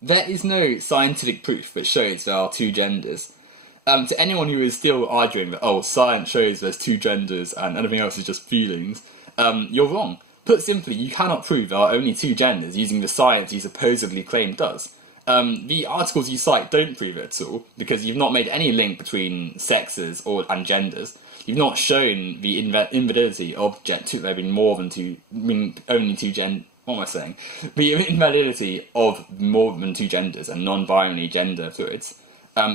There is no scientific proof that shows there are two genders. To anyone who is still arguing that, oh, science shows there's two genders and anything else is just feelings, you're wrong. Put simply, you cannot prove there are only two genders using the science you supposedly claim does. The articles you cite don't prove it at all, because you've not made any link between sexes and genders. You've not shown the invalidity of there being more than only two genders. What am I saying? The invalidity of more than two genders and non-binary gender fluids.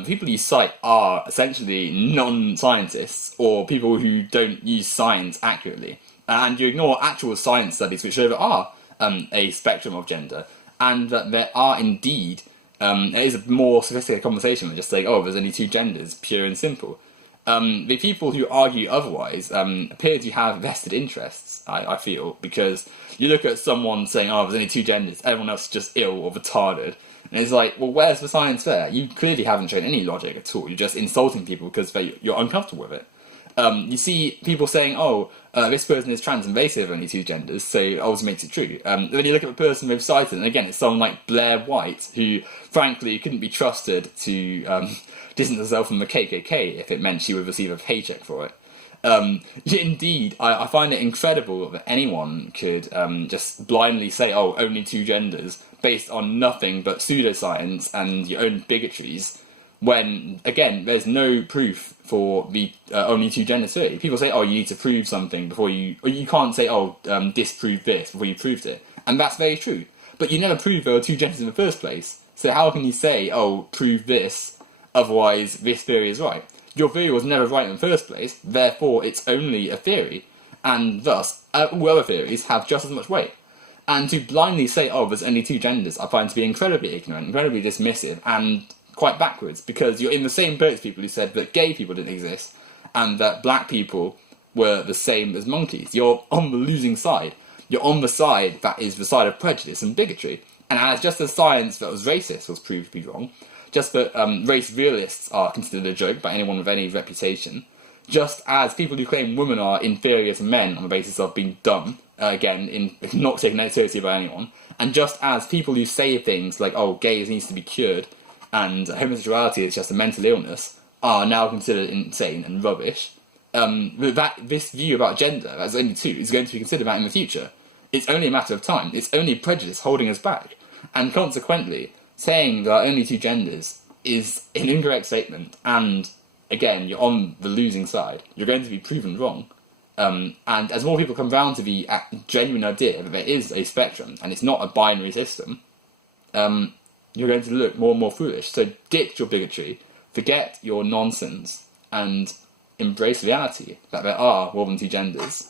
People you cite are essentially non-scientists or people who don't use science accurately. And you ignore actual science studies which show there are a spectrum of gender, and that there are indeed, it is a more sophisticated conversation than just saying, oh, there's only two genders, pure and simple. The people who argue otherwise appear to have vested interests, I feel, because you look at someone saying, oh, there's only two genders, everyone else is just ill or retarded. And it's like, well, where's the science there? You clearly haven't shown any logic at all. You're just insulting people because you're uncomfortable with it. You see people saying, oh, this person is trans and they say only two genders, so it always makes it true. Then you look at the person they've cited, and again, it's someone like Blair White, who, frankly, couldn't be trusted to distance herself from the KKK if it meant she would receive a paycheck for it. Indeed, I find it incredible that anyone could just blindly say, oh, only two genders, based on nothing but pseudoscience and your own bigotries, when, again, there's no proof for the only two genders theory. People say, oh, you need to prove something before or you can't say, oh, disprove this before you proved it. And that's very true. But you never proved there were two genders in the first place. So how can you say, oh, prove this, otherwise this theory is right? Your theory was never right in the first place, therefore it's only a theory, and thus all other theories have just as much weight. And to blindly say, oh, there's only two genders, I find to be incredibly ignorant, incredibly dismissive, and quite backwards, because you're in the same boat as people who said that gay people didn't exist, and that black people were the same as monkeys. You're on the losing side. You're on the side that is the side of prejudice and bigotry. And just as science that was racist was proved to be wrong, just that race realists are considered a joke by anyone with any reputation, just as people who claim women are inferior to men on the basis of being dumb, again, not taken seriously by anyone, and just as people who say things like, oh, gays needs to be cured, and homosexuality is just a mental illness, are now considered insane and rubbish, this view about gender, as only two, is going to be considered that in the future. It's only a matter of time. It's only prejudice holding us back. And consequently, saying there are only two genders is an incorrect statement, and again, you're on the losing side. You're going to be proven wrong. And as more people come round to the genuine idea that there is a spectrum, and it's not a binary system, you're going to look more and more foolish. So ditch your bigotry, forget your nonsense, and embrace reality that there are more than two genders.